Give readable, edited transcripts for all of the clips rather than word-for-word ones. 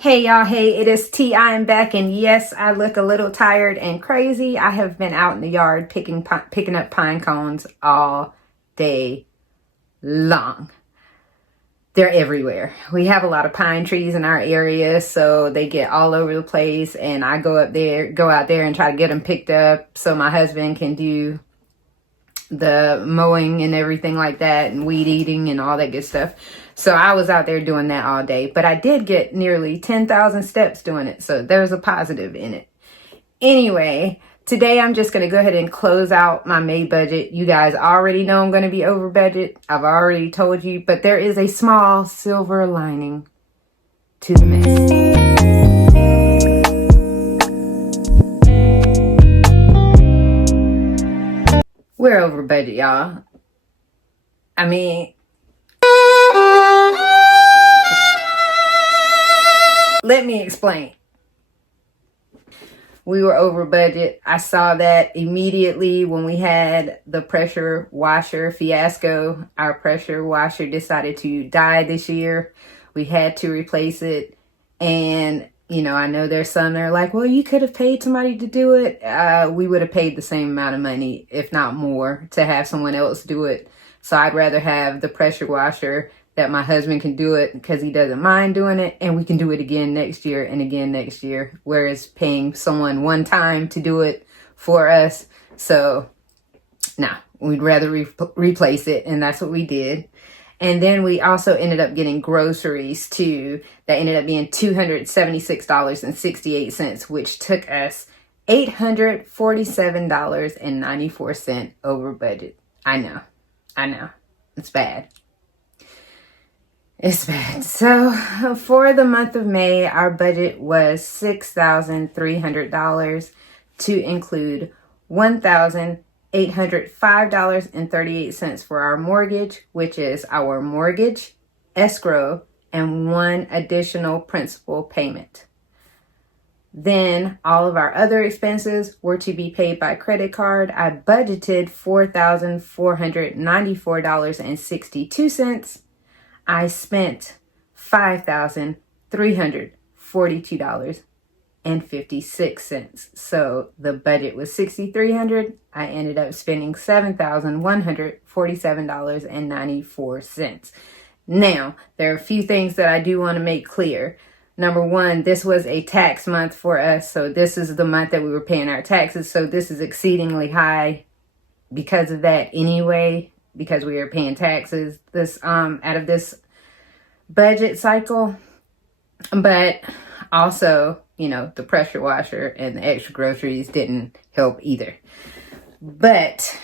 Hey y'all, hey, it is T. I am back, and yes, I look a little tired and crazy. I have been out in the yard picking up pine cones all day long. They're everywhere. We have a lot of pine trees in our area, so they get all over the place, and I go out there and try to get them picked up so my husband can do the mowing and everything like that, and weed eating and all that good stuff. So I was out there doing that all day, but I did get nearly 10,000 steps doing it. So there's a positive in it. Anyway, today I'm just going to go ahead and close out my May budget. You guys already know I'm going to be over budget. I've already told you, but there is a small silver lining to the mess. We're over budget, y'all. I mean, let me explain. We were over budget. I saw that immediately when we had the pressure washer fiasco. Our pressure washer decided to die this year. We had to replace it. And, you know, I know there's some that are like, well, you could have paid somebody to do it. We would have paid the same amount of money, if not more, to have someone else do it. So I'd rather have the pressure washer that my husband can do it because he doesn't mind doing it, and we can do it again next year and again next year, whereas paying someone one time to do it for us. So nah, we'd rather replace it, and that's what we did. And then we also ended up getting groceries too that ended up being $276.68, which took us $847.94 over budget. I know, it's bad. It's bad. So for the month of May, our budget was $6,300 to include $1,805.38 for our mortgage, which is our mortgage, escrow, and one additional principal payment. Then all of our other expenses were to be paid by credit card. I budgeted $4,494.62. I spent $5,342.56. So the budget was $6,300. I ended up spending $7,147.94. Now, there are a few things that I do want to make clear. Number one, this was a tax month for us. So this is the month that we were paying our taxes. So this is exceedingly high because of that anyway, because we are paying taxes this out of this budget cycle. But also, you know, the pressure washer and the extra groceries didn't help either. But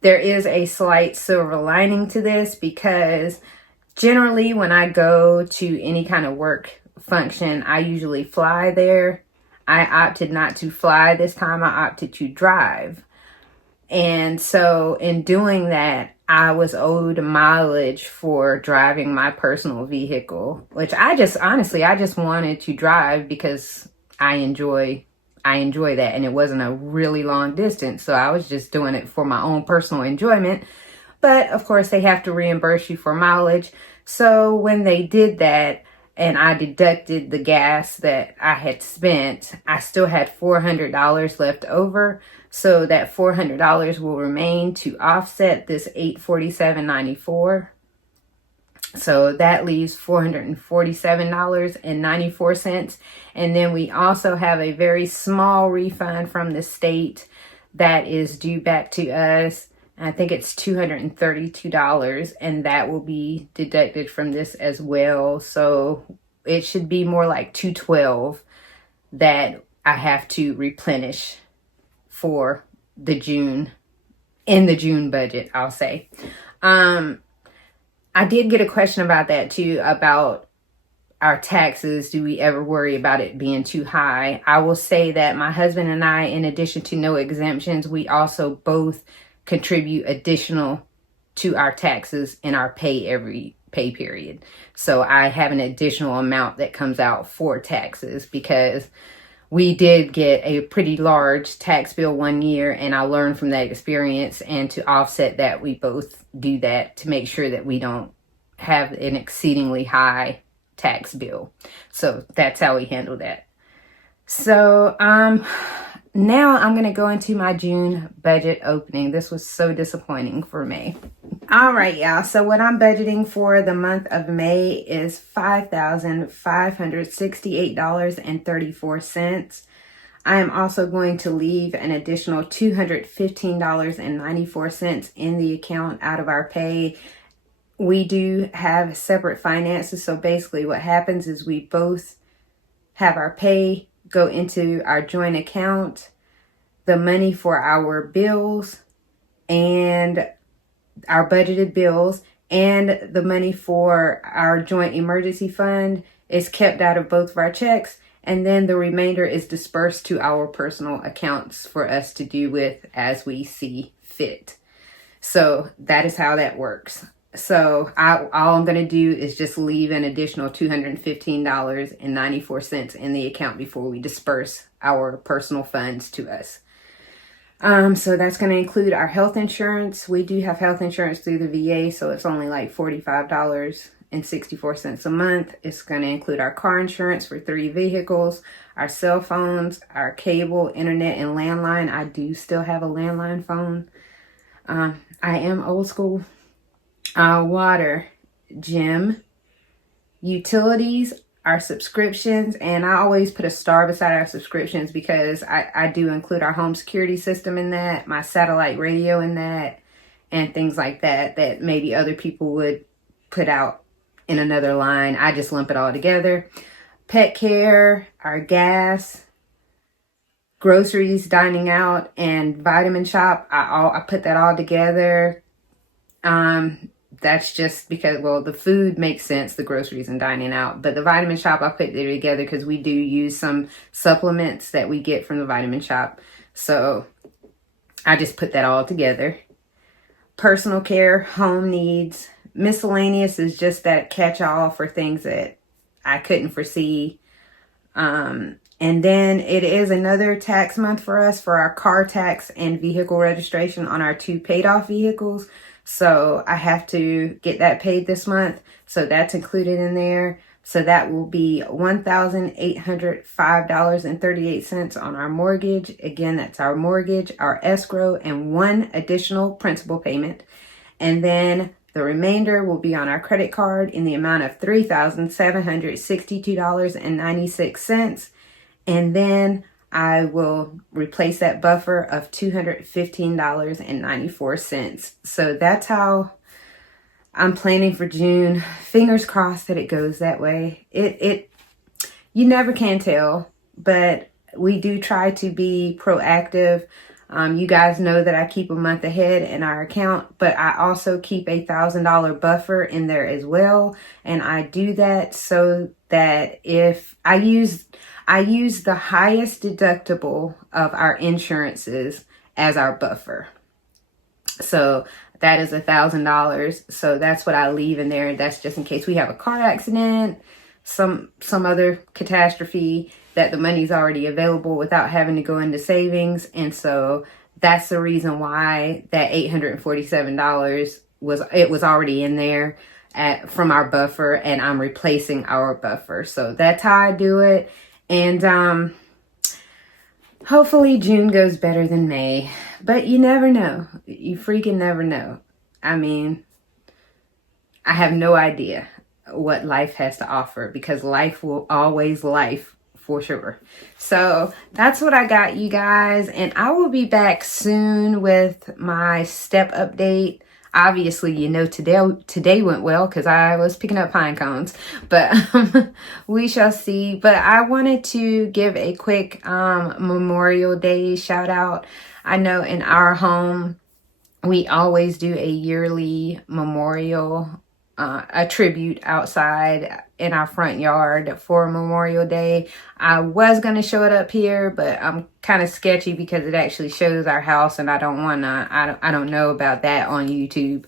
there is a slight silver lining to this, because generally when I go to any kind of work function, I usually fly there. I opted not to fly this time. I opted to drive. And so in doing that, I was owed mileage for driving my personal vehicle, which I just wanted to drive because I enjoy that. And it wasn't a really long distance. So I was just doing it for my own personal enjoyment. But of course they have to reimburse you for mileage. So when they did that and I deducted the gas that I had spent, I still had $400 left over. So that $400 will remain to offset this $847.94. So that leaves $447.94. And then we also have a very small refund from the state that is due back to us. I think it's $232, and that will be deducted from this as well. So it should be more like $212 that I have to replenish for the June budget, I'll say. I did get a question about that too, about our taxes. Do we ever worry about it being too high? I will say that my husband and I, in addition to no exemptions, we also both contribute additional to our taxes in our every pay period. So I have an additional amount that comes out for taxes, because we did get a pretty large tax bill one year, and I learned from that experience. And to offset that, we both do that to make sure that we don't have an exceedingly high tax bill. So that's how we handle that. So now I'm going to go into my June budget opening. This was so disappointing for me. All right, y'all. So what I'm budgeting for the month of May is $5,568.34. I am also going to leave an additional $215.94 in the account out of our pay. We do have separate finances. So basically what happens is we both have our pay go into our joint account, the money for our bills and our budgeted bills and the money for our joint emergency fund is kept out of both of our checks. And then the remainder is dispersed to our personal accounts for us to do with as we see fit. So that is how that works. So all I'm going to do is just leave an additional $215.94 in the account before we disperse our personal funds to us. So that's going to include our health insurance. We do have health insurance through the VA, so it's only like $45.64 a month. It's going to include our car insurance for 3 vehicles, our cell phones, our cable, internet, and landline. I do still have a landline phone. I am old school. Water, gym, utilities, our subscriptions, and I always put a star beside our subscriptions because I do include our home security system in that, my satellite radio in that, and things like that that maybe other people would put out in another line. I just lump it all together. Pet care, our gas, groceries, dining out, and vitamin shop. I put that all together. That's just because, well, the food makes sense, the groceries and dining out, but the vitamin shop, I put it together because we do use some supplements that we get from the vitamin shop. So I just put that all together. Personal care, home needs, miscellaneous is just that catch-all for things that I couldn't foresee. And then it is another tax month for us for our car tax and vehicle registration on our 2 paid off vehicles. So I have to get that paid this month. So that's included in there. So that will be $1,805.38 on our mortgage. Again, that's our mortgage, our escrow, and 1 additional principal payment. And then the remainder will be on our credit card in the amount of $3,762.96. And then I will replace that buffer of $215.94. So that's how I'm planning for June. Fingers crossed that it goes that way. You never can tell, but we do try to be proactive. You guys know that I keep a month ahead in our account, but I also keep a $1,000 buffer in there as well. And I do that so that if I use the highest deductible of our insurances as our buffer. So that is $1,000. So that's what I leave in there. That's just in case we have a car accident, some other catastrophe, that the money's already available without having to go into savings. And so that's the reason why that $847 was already in there from our buffer, and I'm replacing our buffer. So that's how I do it. And hopefully June goes better than May, but you never know. You freaking never know. I mean, I have no idea what life has to offer, because life will always life for sure. So that's what I got, you guys, and I will be back soon with my step update. Obviously, you know, today went well because I was picking up pine cones, but we shall see. But I wanted to give a quick Memorial Day shout out. I know in our home, we always do a yearly memorial, a tribute outside in our front yard for Memorial Day. I was going to show it up here, but I'm kind of sketchy because it actually shows our house, and I don't know about that on YouTube.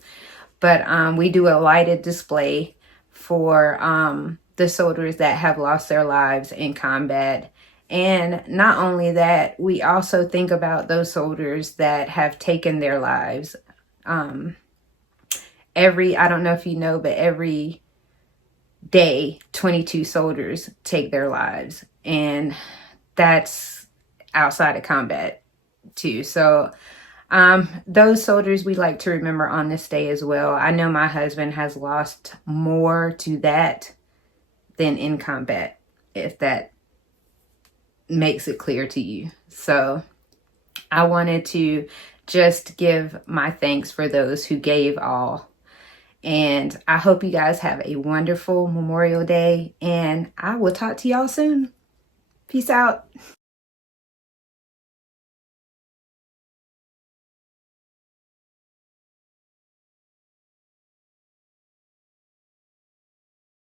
But we do a lighted display for the soldiers that have lost their lives in combat. And not only that, we also think about those soldiers that have taken their lives. I don't know if you know, but every day 22 soldiers take their lives, and that's outside of combat too. So those soldiers we like to remember on this day as well. I know my husband has lost more to that than in combat, if that makes it clear to you. So I wanted to just give my thanks for those who gave all. And I hope you guys have a wonderful Memorial Day, and I will talk to y'all soon. Peace out.